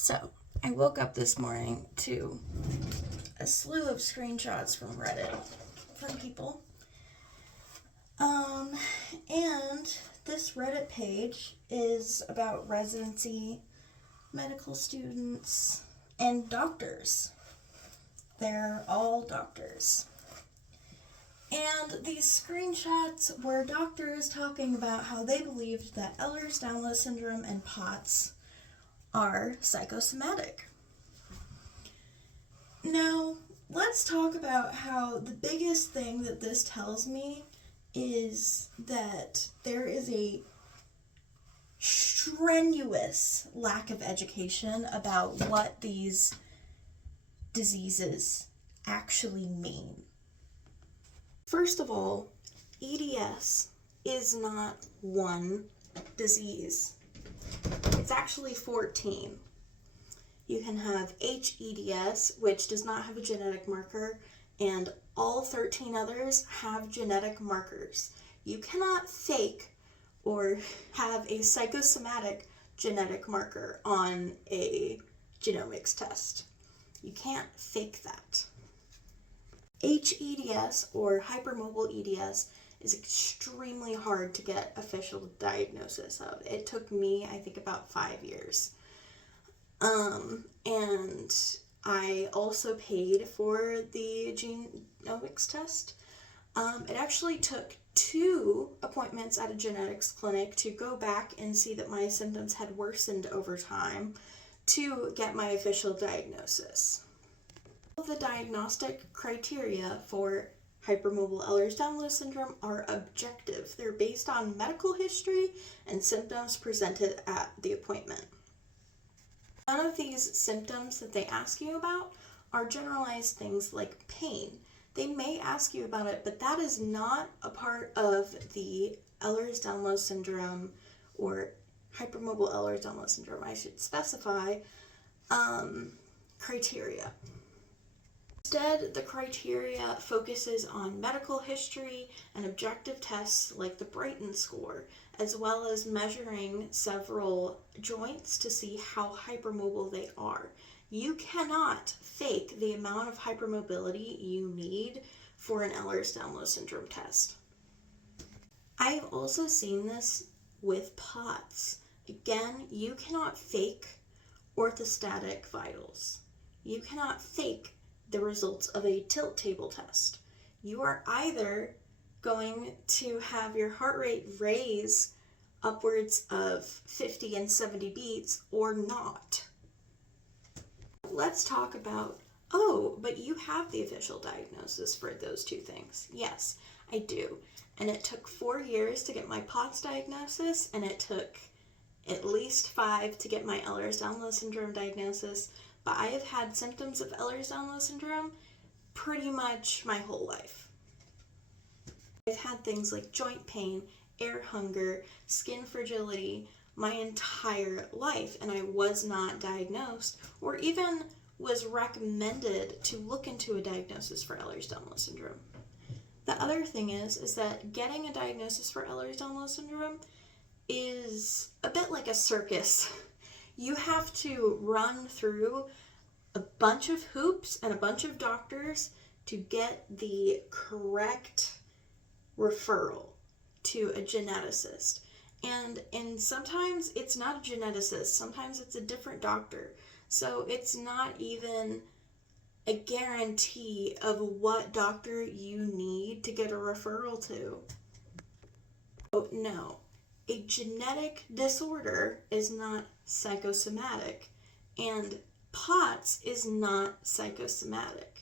So, I woke up this morning to a slew of screenshots from Reddit from people. And this Reddit page is about residency, medical students, and doctors. They're all doctors. And these screenshots were doctors talking about how they believed that Ehlers-danlos syndrome and POTS are psychosomatic. Now, let's talk about how the biggest thing that this tells me is that there is a strenuous lack of education about what these diseases actually mean. First of all, EDS is not one disease. It's actually 14. You can have HEDS, which does not have a genetic marker, and all 13 others have genetic markers. You cannot fake or have a psychosomatic genetic marker on a genomics test. You can't fake that. HEDS, or hypermobile EDS, is extremely hard to get official diagnosis of. It took me, I think, about 5 years. And I also paid for the genomics test. It actually took 2 appointments at a genetics clinic to go back and see that my symptoms had worsened over time to get my official diagnosis. All the diagnostic criteria for hypermobile Ehlers-danlos syndrome are objective. They're based on medical history and symptoms presented at the appointment. None of these symptoms that they ask you about are generalized things like pain. They may ask you about it, but that is not a part of the Ehlers-danlos syndrome or hypermobile Ehlers-danlos syndrome, I should specify, criteria. Instead, the criteria focuses on medical history and objective tests like the Brighton score, as well as measuring several joints to see how hypermobile they are. You cannot fake the amount of hypermobility you need for an Ehlers-danlos syndrome test. I've also seen this with POTS. Again, you cannot fake orthostatic vitals. You cannot fake the results of a tilt table test. You are either going to have your heart rate raise upwards of 50 and 70 beats or not. Let's talk about, but you have the official diagnosis for those 2 things. Yes, I do. And it took 4 years to get my POTS diagnosis, and it took at least 5 to get my Ehlers-danlos syndrome diagnosis. But I have had symptoms of Ehlers-danlos syndrome pretty much my whole life. I've had things like joint pain, air hunger, skin fragility my entire life, and I was not diagnosed or even was recommended to look into a diagnosis for Ehlers-danlos syndrome. The other thing is that getting a diagnosis for Ehlers-danlos syndrome is a bit like a circus. You have to run through a bunch of hoops and a bunch of doctors to get the correct referral to a geneticist. And sometimes it's not a geneticist, sometimes it's a different doctor. So it's not even a guarantee of what doctor you need to get a referral to. Oh, no. A genetic disorder is not psychosomatic, and POTS is not psychosomatic.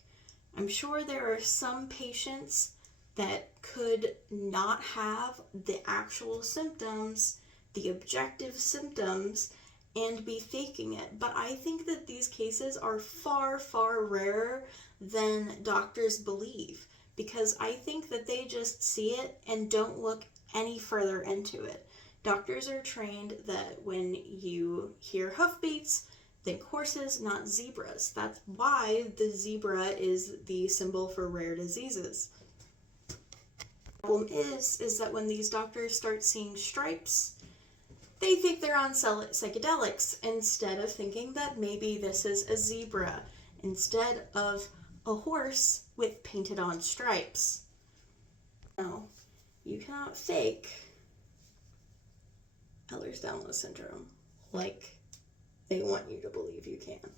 I'm sure there are some patients that could not have the actual symptoms, the objective symptoms, and be faking it. But I think that these cases are far, far rarer than doctors believe, because I think that they just see it and don't look any further into it. Doctors are trained that when you hear hoofbeats, think horses, not zebras. That's why the zebra is the symbol for rare diseases. The problem is that when these doctors start seeing stripes, they think they're on psychedelics instead of thinking that maybe this is a zebra instead of a horse with painted on stripes. No, you cannot fake Ehlers-danlos syndrome like they want you to believe you can.